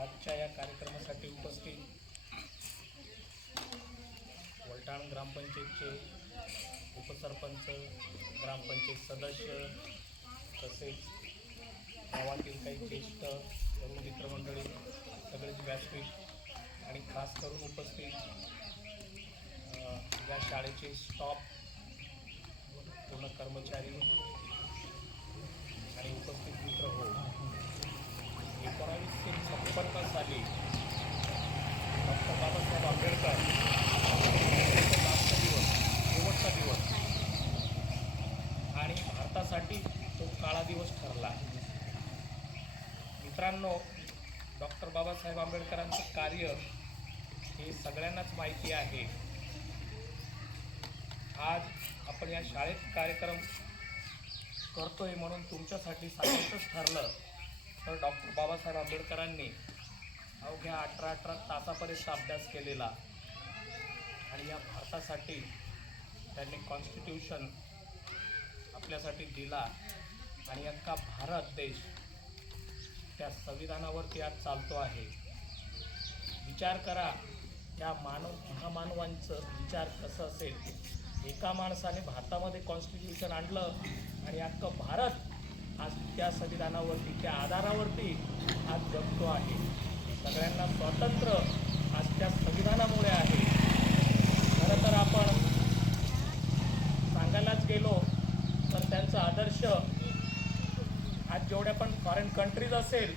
आजच्या या कार्यक्रमासाठी उपस्थित वलठाण ग्रामपंचायतचे उपसरपंच, ग्रामपंचायत सदस्य तसेच गावातील काही ज्येष्ठ तरुण मित्रमंडळी, सगळेच व्यासपीठ आणि खास करून उपस्थित या शाळेचे स्टाफ, पूर्ण कर्मचारी आणि उपस्थित मित्र हो. 1956 साली डॉक्टर बाबासाहेब आंबेडकर शेवटचा दिवस आणि भारतासाठी तो काळा दिवस ठरला. मित्रांनो, डॉक्टर बाबासाहेब आंबेडकरांचं कार्य हे सगळ्यांनाच माहिती आहे. आज आपण या शाळेत कार्यक्रम करतोय म्हणून तुमच्यासाठी सांगायचंच ठरलं तर डॉक्टर बाबासाहेब आंबेडकरांनी अवघ्या 18 तासापर्यंत अभ्यास केलेला आणि या भारतासाठी त्यांनी कॉन्स्टिट्यूशन आपल्यासाठी दिला आणि अख्खा भारत देश त्या संविधानावरती आज चालतो आहे. विचार करा, त्या महामानवांचं विचार कसं असेल. एका माणसाने भारतामध्ये कॉन्स्टिट्यूशन आणलं आणि अख्खं भारत आज त्या संविधानावरती, त्या आधारावरती आज जगतो आहे. सगळ्यांना स्वातंत्र्य आज त्या संविधानामुळे आहे. खरं तर आपण सांगायलाच गेलो तर त्यांचा आदर्श आज जेवढ्या पण फॉरेन कंट्रीज असेल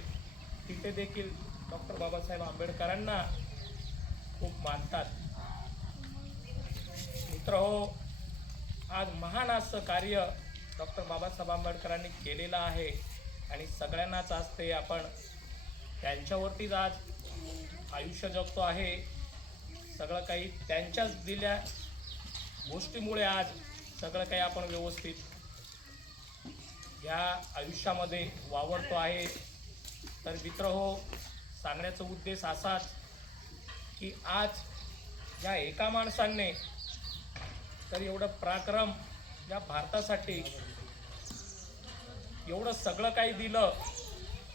तिथे देखील डॉक्टर बाबासाहेब आंबेडकरांना खूप मानतात. मित्र हो, आज महान असं कार्य डॉक्टर बाबासाहेब आंबेडकरांनी केलेलं आहे आणि सगळ्यांनाच आज ते आपण त्यांच्यावरतीच आज आयुष्य जगतो आहे. सगळं काही त्यांच्याच दिल्या गोष्टीमुळे आज सगळं काही आपण व्यवस्थित या आयुष्यामध्ये वावरतो आहे. तर मित्र हो, सांगण्याचा उद्देश असाच की आज या एका माणसाने तर एवढं पराक्रम या भारतासाठी एवढं सगळं काही दिलं,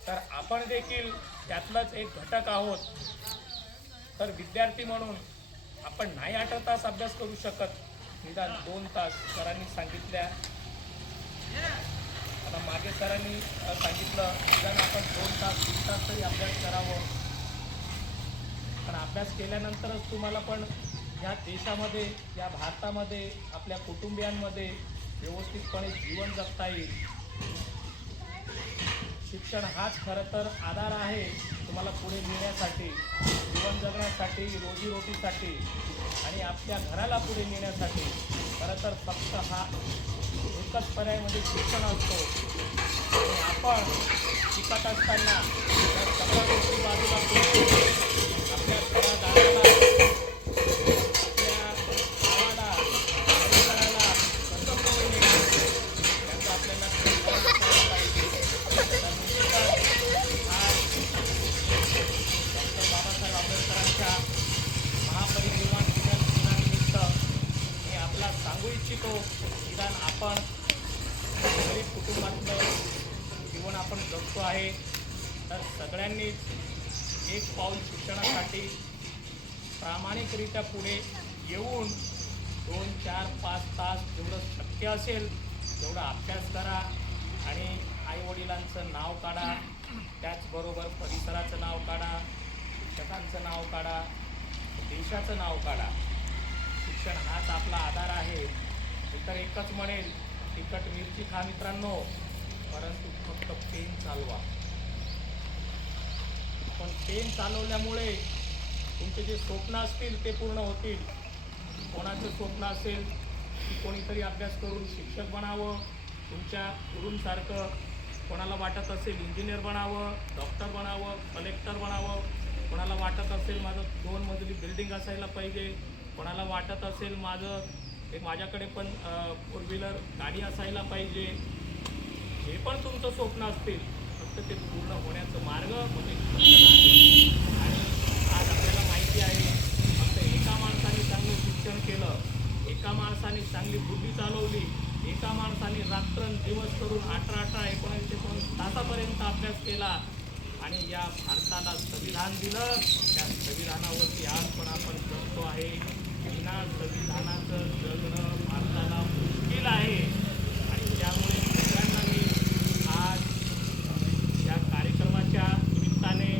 तर आपण देखील त्यातलाच एक घटक आहोत. तर विद्यार्थी म्हणून आपण नाही 8 तास अभ्यास करू शकत, निदान 2 तास सरांनी सांगितल्या. आता मागे सरांनी सांगितलं निदान आपण 2 तास 3 तास तरी अभ्यास करावं. पण अभ्यास केल्यानंतरच तुम्हाला पण या देशामध्ये, या भारतामध्ये, आपल्या कुटुंबियांमध्ये व्यवस्थितपणे जीवन जगता येईल. शिक्षण हाच खरं तर आधार आहे तुम्हाला पुढे नेण्यासाठी, जीवन जगण्यासाठी, रोजीरोटीसाठी आणि आपल्या घराला पुढे नेण्यासाठी. खरं तर फक्त हा एकच पर्याय म्हणजे शिक्षण असतो. आणि आपण शिकत असताना सगळ्या गोष्टी बाजूला करून आपल्या घरादाराला, सांगू इच्छितो निदान आपण गरीब कुटुंबातलं जीवन आपण जगतो आहे. तर सगळ्यांनीच एक पाऊल शिक्षणासाठी प्रामाणिकरित्या पुढे येऊन 2, 4, 5 तास जेवढं शक्य असेल तेवढा अभ्यास करा आणि आईवडिलांचं नाव काढा, त्याचबरोबर परिसराचं नाव काढा, शिक्षकांचं नाव काढा, देशाचं नाव काढा. शिक्षण हाच आपला आधार आहे. तर एकच म्हणेल, तिखट मिरची खा मित्रांनो, परंतु फक्त पेन चालवा. पण पेन चालवल्यामुळे तुमचे जे स्वप्न असतील ते पूर्ण होतील. कोणाचं स्वप्न असेल की कोणीतरी अभ्यास करून शिक्षक बनावं, तुमच्या गुरूंसारखं. कोणाला वाटत असेल इंजिनियर बनावं, डॉक्टर बनावं, कलेक्टर बनावं. कोणाला वाटत असेल माझं 2 मजली बिल्डिंग असायला पाहिजे. कोणाला वाटत असेल माझ्याकडे पण 4 व्हीलर गाडी असायला पाहिजे. जे पण तुमचं स्वप्न असतील, फक्त ते पूर्ण होण्याचं मार्ग म्हणजे शिक्षण आहे. आणि आज आपल्याला माहिती आहे, फक्त एका माणसाने चांगलं शिक्षण केलं, एका माणसाने चांगली बुद्धी चालवली, एका माणसाने रात्रंदिवस करून 18, 19 तासापर्यंत अभ्यास केला आणि या भारतात भारताला संविधान दिलं, त्या संविधानावरती आज पण आपण जगतो आहे. बिना संविधानाचं जगणं भारताला मुश्किल आहे. आणि त्यामुळे सगळ्यांना मी आज या कार्यक्रमाच्या निमित्ताने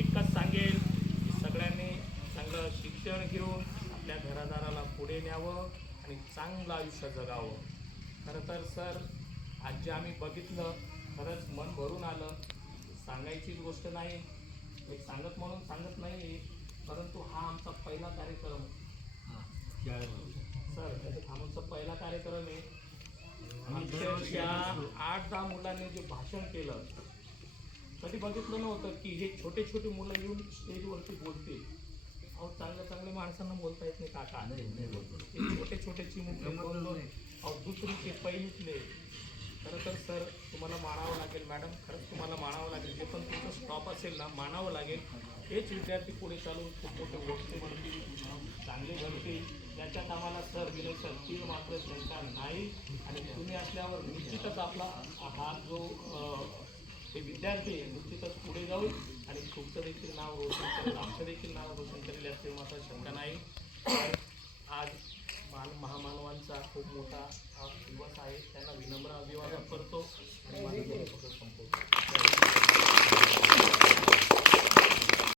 एकच सांगेल की सगळ्यांनी चांगलं शिक्षण घेऊन आपल्या घरादाराला पुढे न्यावं आणि चांगलं आयुष्य जगावं. खरं तर सर, आज जे आम्ही बघितलं खरंच मन भरून आलं. सांगायचीच गोष्ट नाही, एक सांगत म्हणून सांगत नाही, परंतु हा आमचा पहिला कार्यक्रम सर, हा आमचा पहिला कार्यक्रम आहे. अक्षरशः 8-10 मुलांनी जे भाषण केलं, कधी बघितलं नव्हतं की हे छोटे छोटे मुलं येऊन स्टेजवरती बोलतील. अहो, चांगल्या चांगल्या माणसांना बोलता येत नाही काका, हे छोटे छोटेची मुलं बोललो. अहो, दुसरीचे पहिलीतले. खरं तर सर, तुम्हाला मानावं लागेल. मॅडम, खरंच तुम्हाला मानावं लागेल. जे पण तुमचं स्टॉप असेल ना, मानावं लागेल. हेच विद्यार्थी पुढे चालून खूप मोठे गोष्टी बनतील, चांगले घडतील याच्यात आम्हाला सर विनय सर तीन मात्र शंका नाही. आणि तुम्ही असल्यावर निश्चितच आपला हा जो ते विद्यार्थी निश्चितच पुढे जाऊ आणि तुमचं देखील नाव रोशन करेल, आमचं देखील नाव रोशन करेल याची मात्र शंका नाही. आज महामानवांचा खूप मोठा दिवस आहे. त्यांना विनम्र अभिवादन करतो आणि माझं